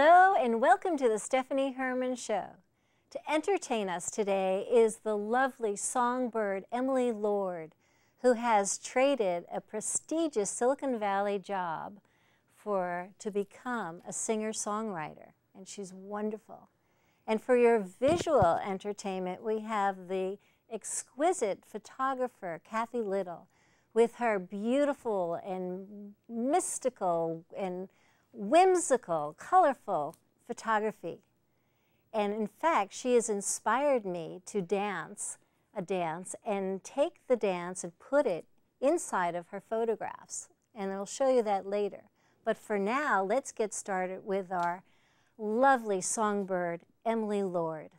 Hello and welcome to the Stephanie Herman Show. To entertain us today is the lovely songbird Emily Lord, who has traded a prestigious Silicon Valley job to become a singer-songwriter, and she's wonderful. And for your visual entertainment, we have the exquisite photographer Cathy Little with her beautiful and mystical and whimsical, colorful photography. And in fact, she has inspired me to dance a dance and take the dance and put it inside of her photographs. And I'll show you that later. But for now, let's get started with our lovely songbird, Emily Lord.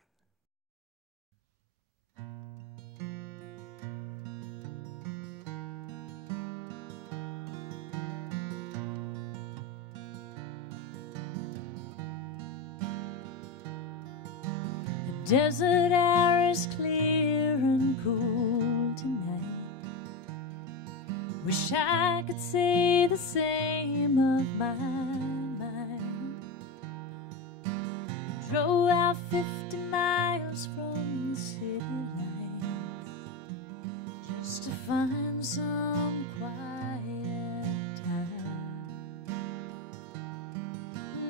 The desert air is clear and cool tonight. Wish I could say the same of my mind. Drove out 50 miles from the city lights just to find some quiet time.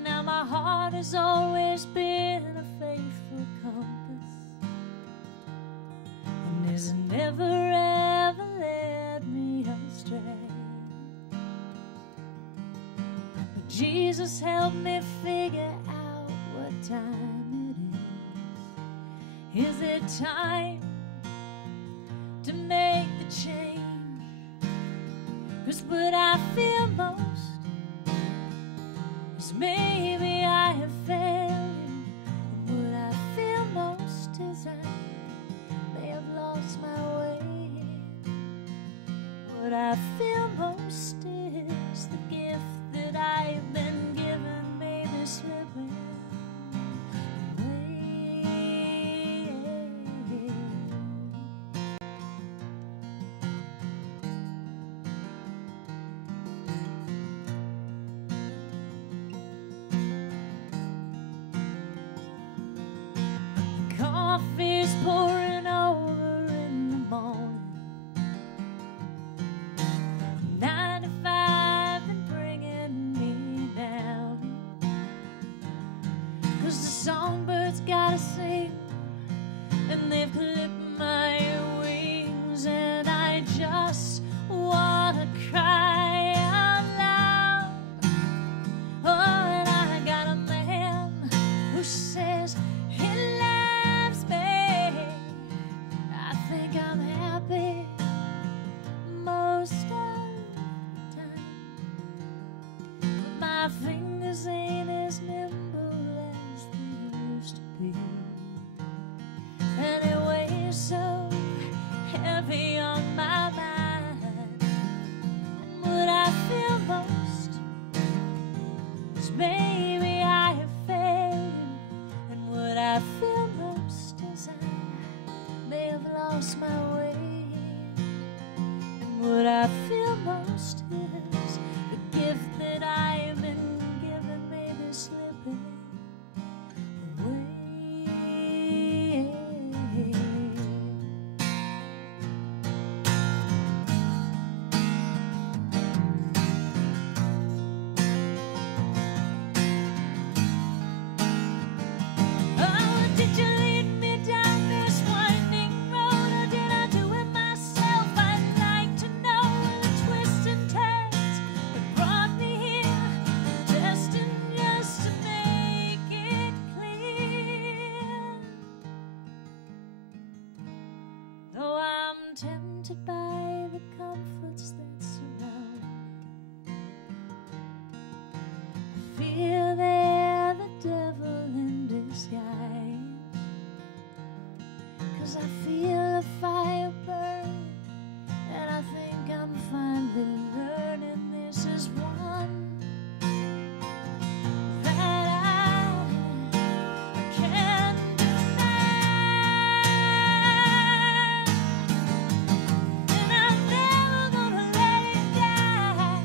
Now my heart has always been a faithful compass and has never ever led me astray. But Jesus helped me figure out what time it is. Is it time to make the change? 'Cause what I fear most is maybe I have failed you. And what I feel most is I may have lost my way. What I feel most is the gift that I have been given may be slipping away. Coffee's pouring over in the morning. 9 to 5 and bringing me down. 'Cause the songbirds gotta sing and they've clipped my wings, and I just wanna cry out loud. Oh, and I got a man who says he loves me. I think I'm happy most of the time. But my fingers ain't as nimble as they used to be, and it weighs so heavy on my mind. And what I feel most is maybe I have failed you. And what I feel most is I may have lost my way. And what I feel most is the gift that I have been given may be slipping away. Oh, did you lead me down this winding road, or did I do it myself? I'd like to know the twists and turns that brought me here, destined just to make it clear. Though I'm tempted by the comforts that surround me, I fear they're the devil in disguise. 'Cause I feel a fire burn, and I think I'm finally learning this is one that I can't deny. And I'm never gonna let it die.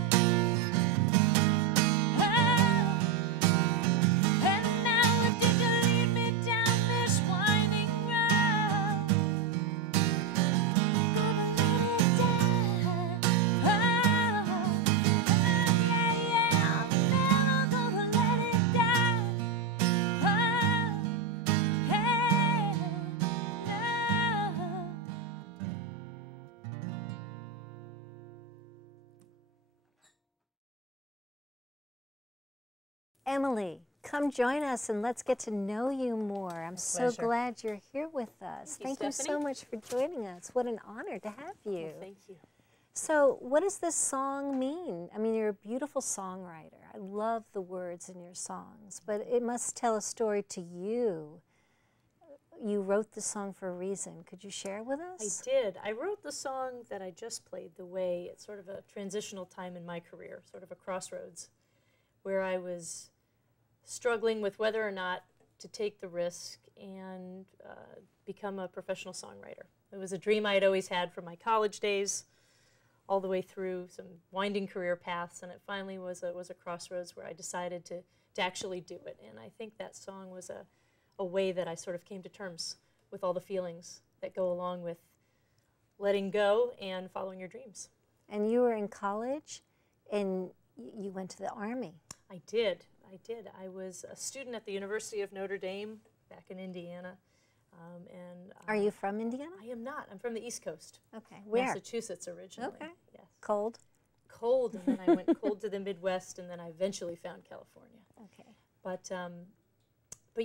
Emily, come join us and let's get to know you more. I'm so glad you're here with us. Thank you so much for joining us. What an honor to have you. Well, thank you. So what does this song mean? I mean, you're a beautiful songwriter. I love the words in your songs, but it must tell a story to you. You wrote the song for a reason. Could you share with us? I did. I wrote the song that I just played, The Way. It's sort of a transitional time in my career, sort of a crossroads, where I was struggling with whether or not to take the risk and become a professional songwriter. It was a dream I had always had from my college days, all the way through some winding career paths, and it finally was a crossroads where I decided to actually do it. And I think that song was a way that I sort of came to terms with all the feelings that go along with letting go and following your dreams. And you were in college, and you went to the Army. I did. I was a student at the University of Notre Dame back in Indiana. Are you from Indiana? I am not. I'm from the East Coast. Okay. Where? Massachusetts originally. Okay. Yes. Cold? Cold, and then I went cold to the Midwest, and then I eventually found California. Okay. But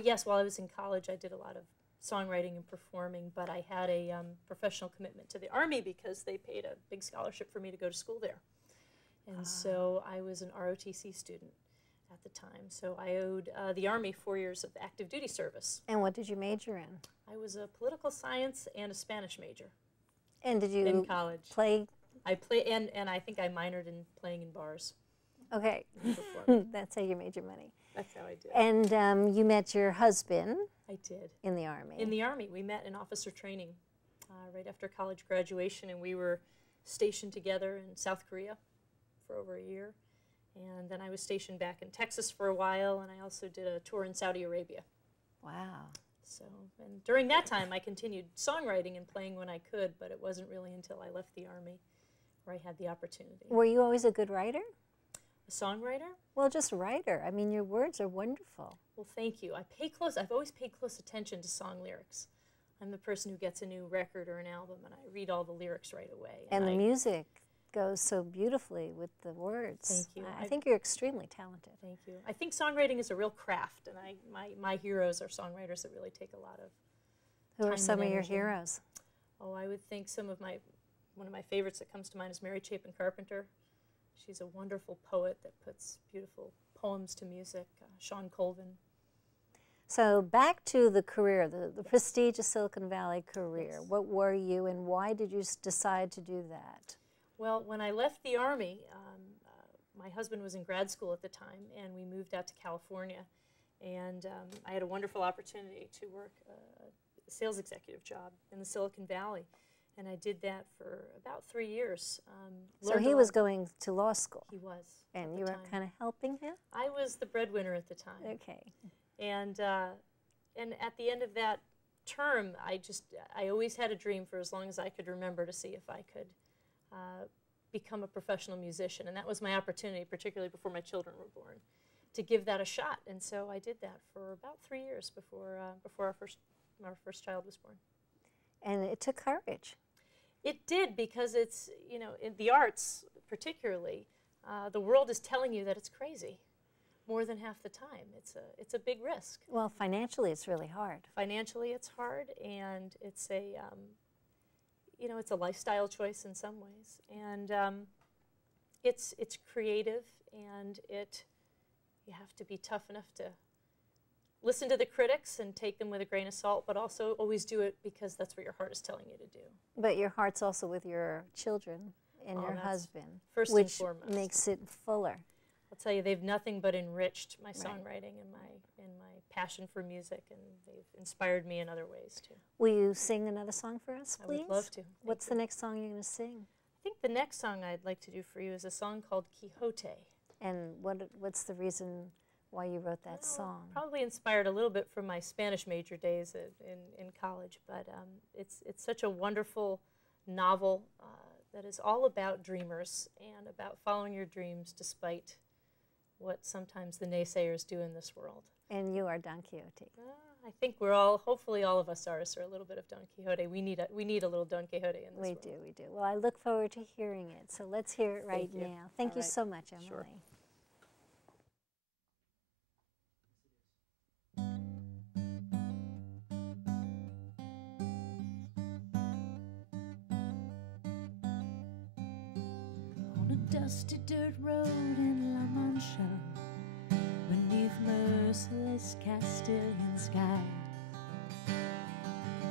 yes, while I was in college, I did a lot of songwriting and performing, but I had a professional commitment to the Army because they paid a big scholarship for me to go to school there. And so I was an ROTC student at the time. So I owed the Army 4 years of active duty service. And what did you major in? I was a political science and a Spanish major. And did you in college play? I play, and I think I minored in playing in bars. Okay. That's how you made your money. That's how I did. And you met your husband. I did. In the Army. In the Army. We met in officer training right after college graduation, and we were stationed together in South Korea for over a year. And then I was stationed back in Texas for a while, and I also did a tour in Saudi Arabia. Wow. So, and during that time, I continued songwriting and playing when I could, but it wasn't really until I left the Army where I had the opportunity. Were you always a good writer? A songwriter? Well, just writer. I mean, your words are wonderful. Well, thank you. I've always paid close attention to song lyrics. I'm the person who gets a new record or an album, and I read all the lyrics right away. And the music goes so beautifully with the words. Thank you. I think you're extremely talented. Thank you. I think songwriting is a real craft, and my heroes are songwriters that really take a lot of Who time are some and of your energy. heroes? Oh, I would think one of my favorites that comes to mind is Mary Chapin Carpenter. She's a wonderful poet that puts beautiful poems to music. Sean Colvin. So back to the career, the prestigious Silicon Valley career. Yes. What were you, and why did you decide to do that? Well, when I left the Army, my husband was in grad school at the time, and we moved out to California. And I had a wonderful opportunity to work a sales executive job in the Silicon Valley. And I did that for about 3 years. So he was going to law school. He was. And you were kind of helping him? I was the breadwinner at the time. Okay. And at the end of that term, I always had a dream for as long as I could remember to see if I could become a professional musician. And that was my opportunity, particularly before my children were born, to give that a shot. And so I did that for about 3 years before our first child was born. And it took courage. It did, because it's, in the arts particularly, the world is telling you that it's crazy more than half the time. It's a big risk. Well, financially it's really hard. Financially it's hard, and it's a lifestyle choice in some ways. And it's creative, and you have to be tough enough to listen to the critics and take them with a grain of salt, but also always do it because that's what your heart is telling you to do. But your heart's also with your children and your that's husband, first which and foremost. makes it fuller. I'll tell you, they've nothing but enriched my songwriting and my passion for music, and they've inspired me in other ways too. Will you sing another song for us, please? I would love to. What's the next song you're going to sing? I think the next song I'd like to do for you is a song called Quixote. And what's the reason why you wrote that song? Probably inspired a little bit from my Spanish major days in college, but it's such a wonderful novel that is all about dreamers and about following your dreams despite what sometimes the naysayers do in this world. And you are Don Quixote. I think hopefully all of us artists are a little bit of Don Quixote. We need a little Don Quixote in this world. We do. Well, I look forward to hearing it. So let's hear it right now. Thank you right. so much, Emily. Sure. dusty dirt road in La Mancha, beneath merciless Castilian skies,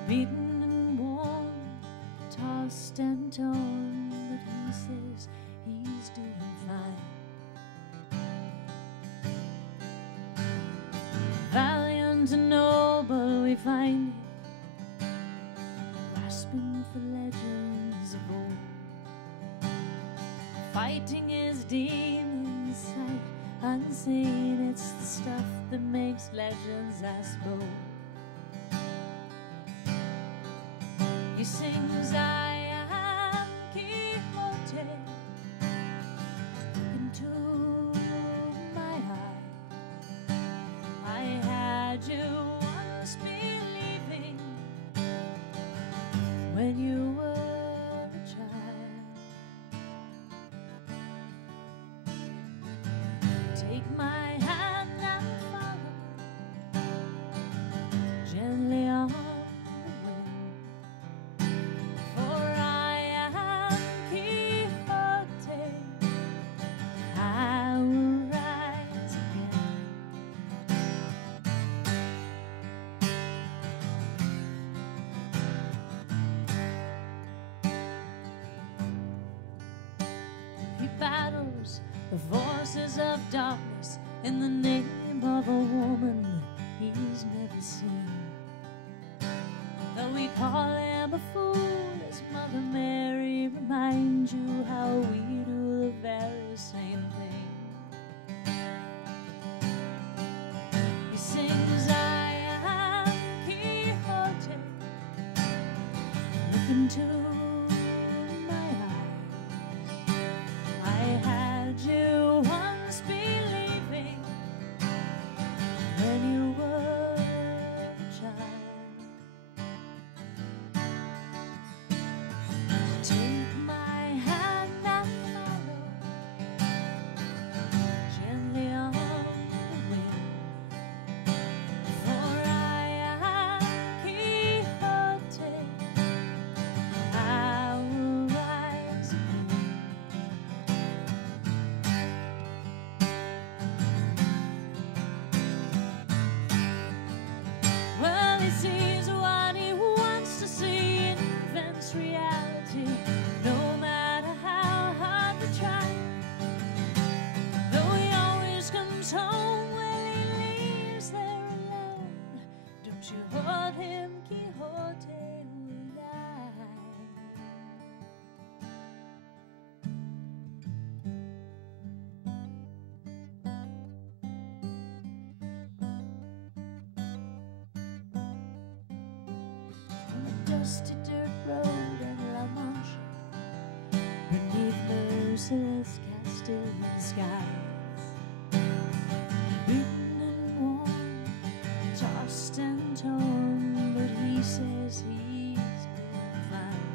beaten and worn, tossed and torn, but he says he's doing fine. Valiant and noble we find him, grasping for legends of old, fighting his demons sight unseen. It's the stuff that makes legends as bold. He sings, I am Quixote, look into my eye. I had you once believing when you were a child. Take my hand and follow gently on the way, for I am Quixote, I will rise again. He battles the forces of darkness in the name of a woman he's never seen. Though we call him a fool, as Mother Mary reminds you how we do the very same thing. He sings, I am Quixote, look into my eyes. I had you once believing when you were a child. Take my hand and follow gently on the wind, for I am Quixote, I will rise again. Well, he sees what he wants to see, invents reality, no matter how hard we try. Though he always comes home when he leaves there alone, don't you hold him, Quixote will die. On the dusty dirt road in La Mancha, beneath merciless Castilian skies, beaten and worn, tossed and torn, but he says he's doing fine.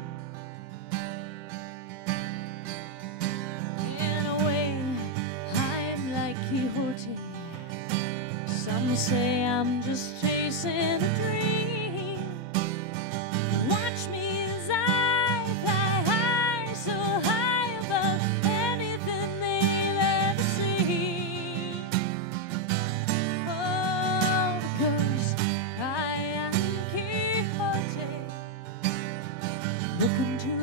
In a way, I'm like Quixote. Some say I'm just chasing a dream. Watch me as I fly high, so high above anything they've ever seen. Oh, because I am Quixote, look into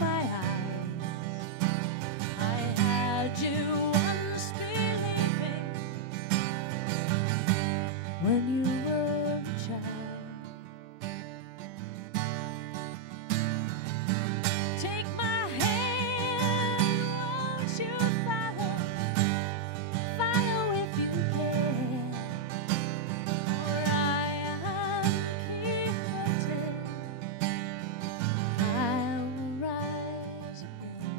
my eyes. I had you once believing when you were a child. Take my hand, won't you follow if you can, for I am Quixote, I will rise again.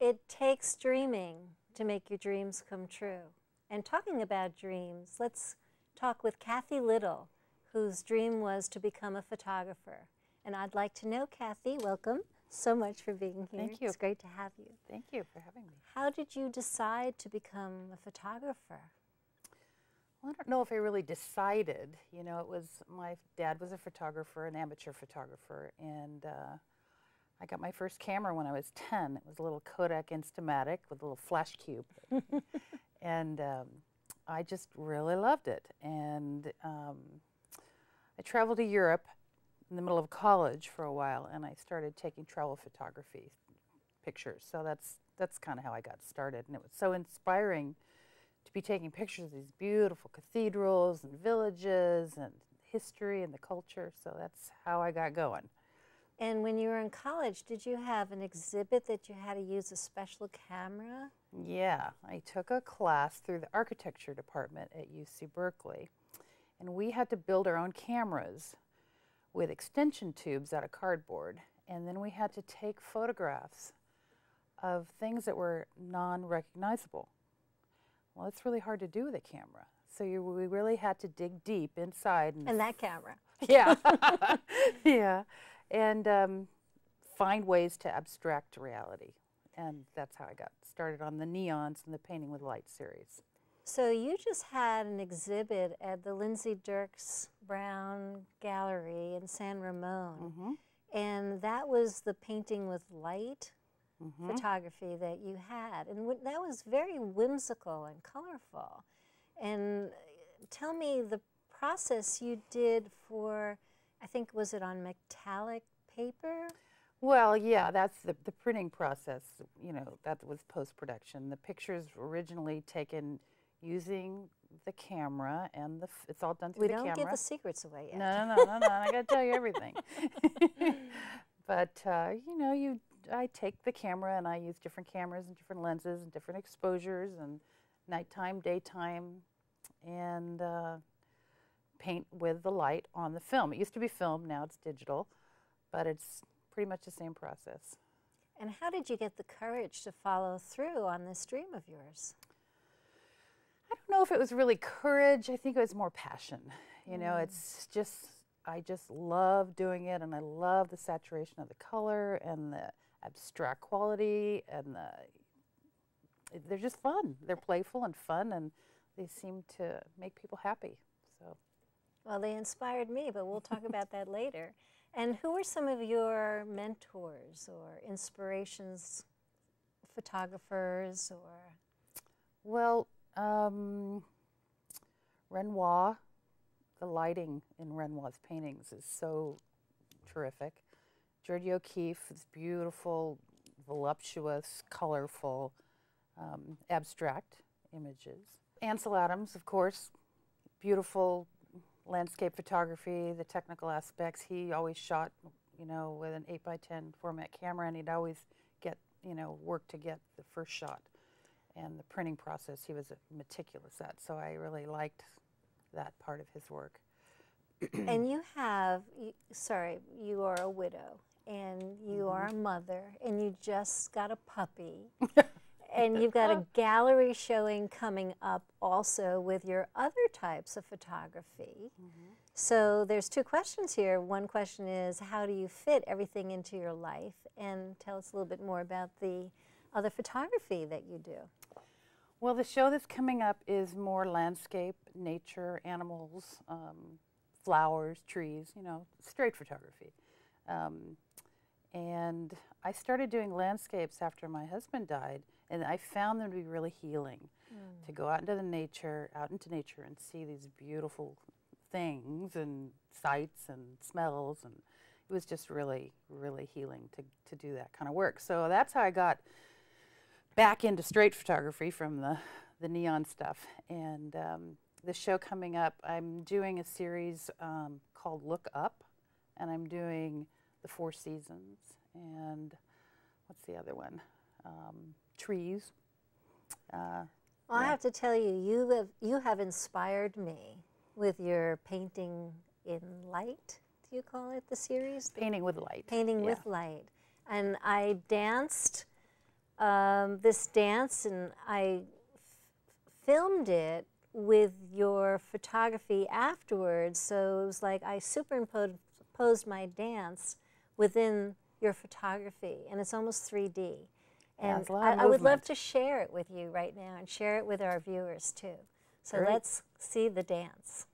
It takes dreaming to make your dreams come true. And talking about dreams, let's talk with Cathy Little, whose dream was to become a photographer. And I'd like to know, Cathy, welcome. so much for being here. Thank you. It's great to have you. Thank you for having me. How did you decide to become a photographer? Well, I don't know if I really decided. You know, it was my dad was a photographer, an amateur photographer, and I got my first camera when I was 10. It was a little Kodak Instamatic with a little flash cube. And I just really loved it. And I traveled to Europe in the middle of college for a while, and I started taking travel photography pictures. So that's kind of how I got started. And it was so inspiring to be taking pictures of these beautiful cathedrals and villages and history and the culture. So that's how I got going. And when you were in college, did you have an exhibit that you had to use a special camera? Yeah, I took a class through the architecture department at UC Berkeley, and we had to build our own cameras with extension tubes out of cardboard, and then we had to take photographs of things that were non-recognizable. Well, it's really hard to do with a camera, so we really had to dig deep inside. And that camera. Yeah, yeah, and find ways to abstract reality. And that's how I got started on the neons and the Painting with Light series. So you just had an exhibit at the Lindsay Dirks Brown Gallery in San Ramon. And that was the Painting with Light photography that you had. And that was very whimsical and colorful. And tell me the process you did for, I think, was it on metallic paper? Well, yeah, that's the printing process. You know, that was post-production. The pictures were originally taken using the camera, and it's all done through the camera. We don't give the secrets away yet. No, I got to tell you everything. But, you know, I take the camera, and I use different cameras and different lenses and different exposures and nighttime, daytime, and paint with the light on the film. It used to be film, now it's digital, but it's pretty much the same process. And how did you get the courage to follow through on this dream of yours? I don't know if it was really courage. I think it was more passion. You know, it's just, I just love doing it, and I love the saturation of the color and the abstract quality, and they're just fun. They're playful and fun, and they seem to make people happy. So, well, they inspired me, but we'll talk about that later. And who were some of your mentors or inspirations, photographers, or? Well, Renoir, the lighting in Renoir's paintings is so terrific. George O'Keeffe is beautiful, voluptuous, colorful, abstract images. Ansel Adams, of course, beautiful landscape photography, the technical aspects. He always shot, you know, with an 8x10 format camera, and he'd always get, you know, work to get the first shot. And the printing process, he was meticulous at, so I really liked that part of his work. And you have, you are a widow, and you are a mother, and you just got a puppy. And you've got a gallery showing coming up also with your other types of photography. So there's two questions here. One question is, how do you fit everything into your life? And tell us a little bit more about the other photography that you do. Well, the show that's coming up is more landscape, nature, animals, flowers, trees, you know, straight photography. And I started doing landscapes after my husband died, and I found them to be really healing. To go out into nature and see these beautiful things and sights and smells, and it was just really, really healing to do that kind of work. So that's how I got back into straight photography from the neon stuff. And the show coming up, I'm doing a series called Look Up, and I'm doing the Four Seasons, and what's the other one? Trees. Well, I have to tell you, you have inspired me with your Painting in Light, do you call it, the series? Painting with Light. Painting with Light. And I danced this dance, and I filmed it with your photography afterwards, so it was like I superimposed my dance within your photography, and it's almost 3D. Yeah, And it's a lot of I would love movement. to share it with you right now and share it with our viewers too. So Great. let's see the dance.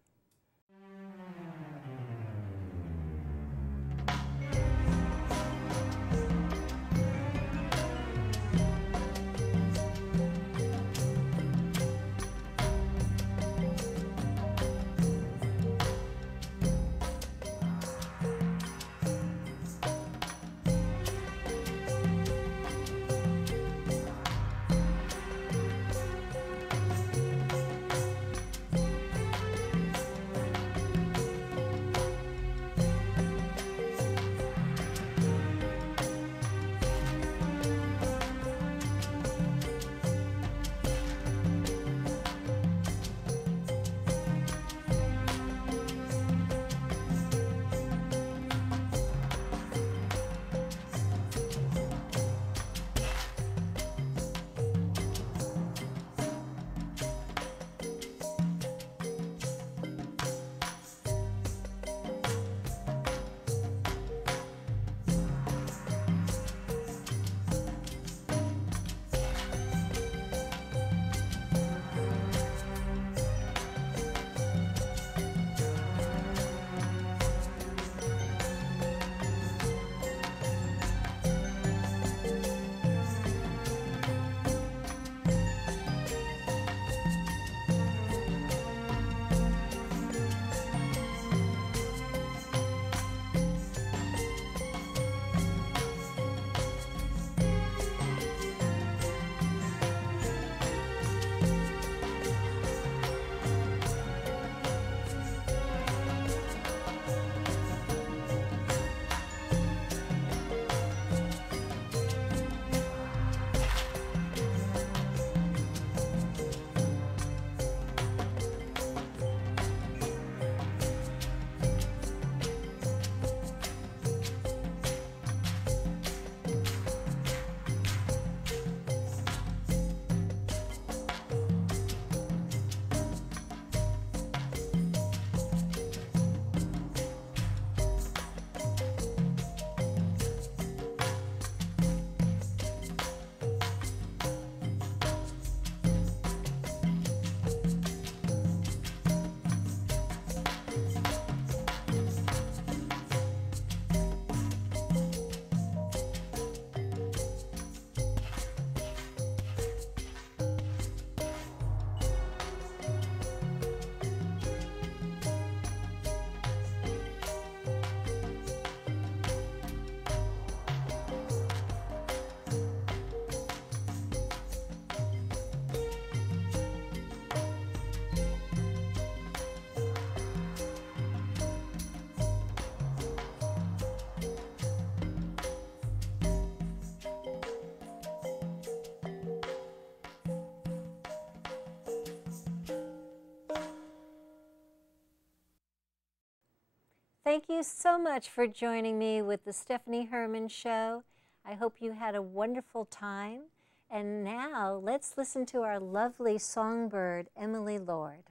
Thank you so much for joining me with the Stephanie Herman Show. I hope you had a wonderful time. And now let's listen to our lovely songbird, Emily Lord.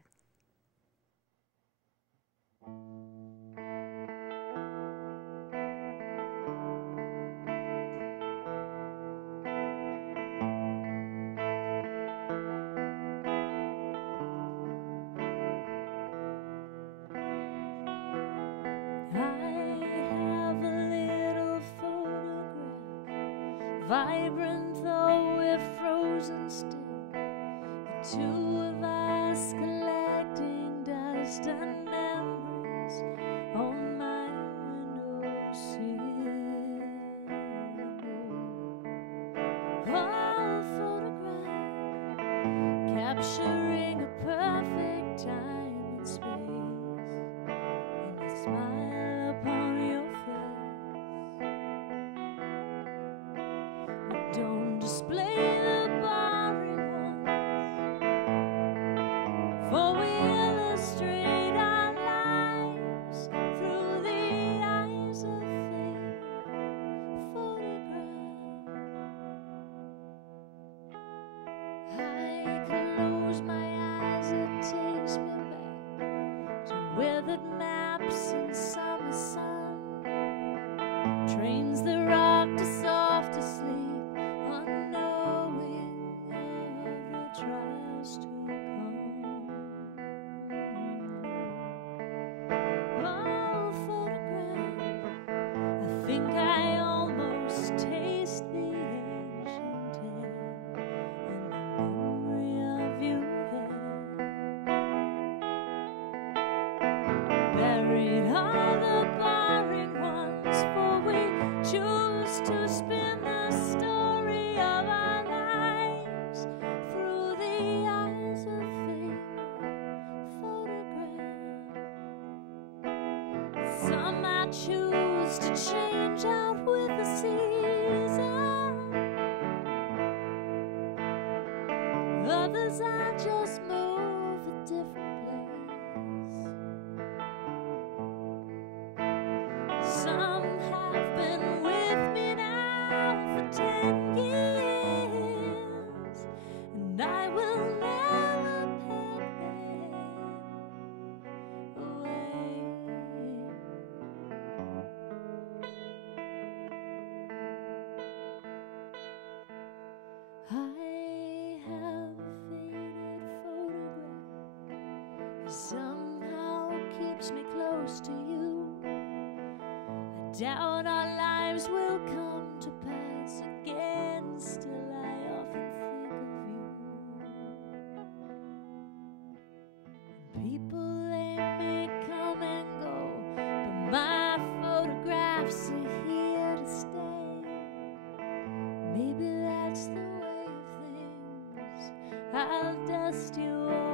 Vibrant though we're frozen still, the two of us collecting dust and memories on my windowsill. A photograph capturing a perfect time and space, and a smile upon your face. Don't display the boring ones, for we illustrate our lives through the eyes of fate. Photograph. I close my eyes, it takes me back to weathered maps and summer sun, trains that rocked us off to sleep, unknowing of the trials to come. Oh, photograph, I think I almost taste the ancient air and the memory of you there. Buried are the barring ones, for we choose to spin the story of our lives through the eyes of fate. Photograph. Some I choose to change out with the season. Others I just move a different place. Some have been with me now for 10 years, and I will never pack them away. I have a faded photograph that somehow keeps me close to you. I doubt our lives will come to pass again, still I often think of you. People, they may come and go, but my photographs are here to stay. Maybe that's the way of things. I'll dust you off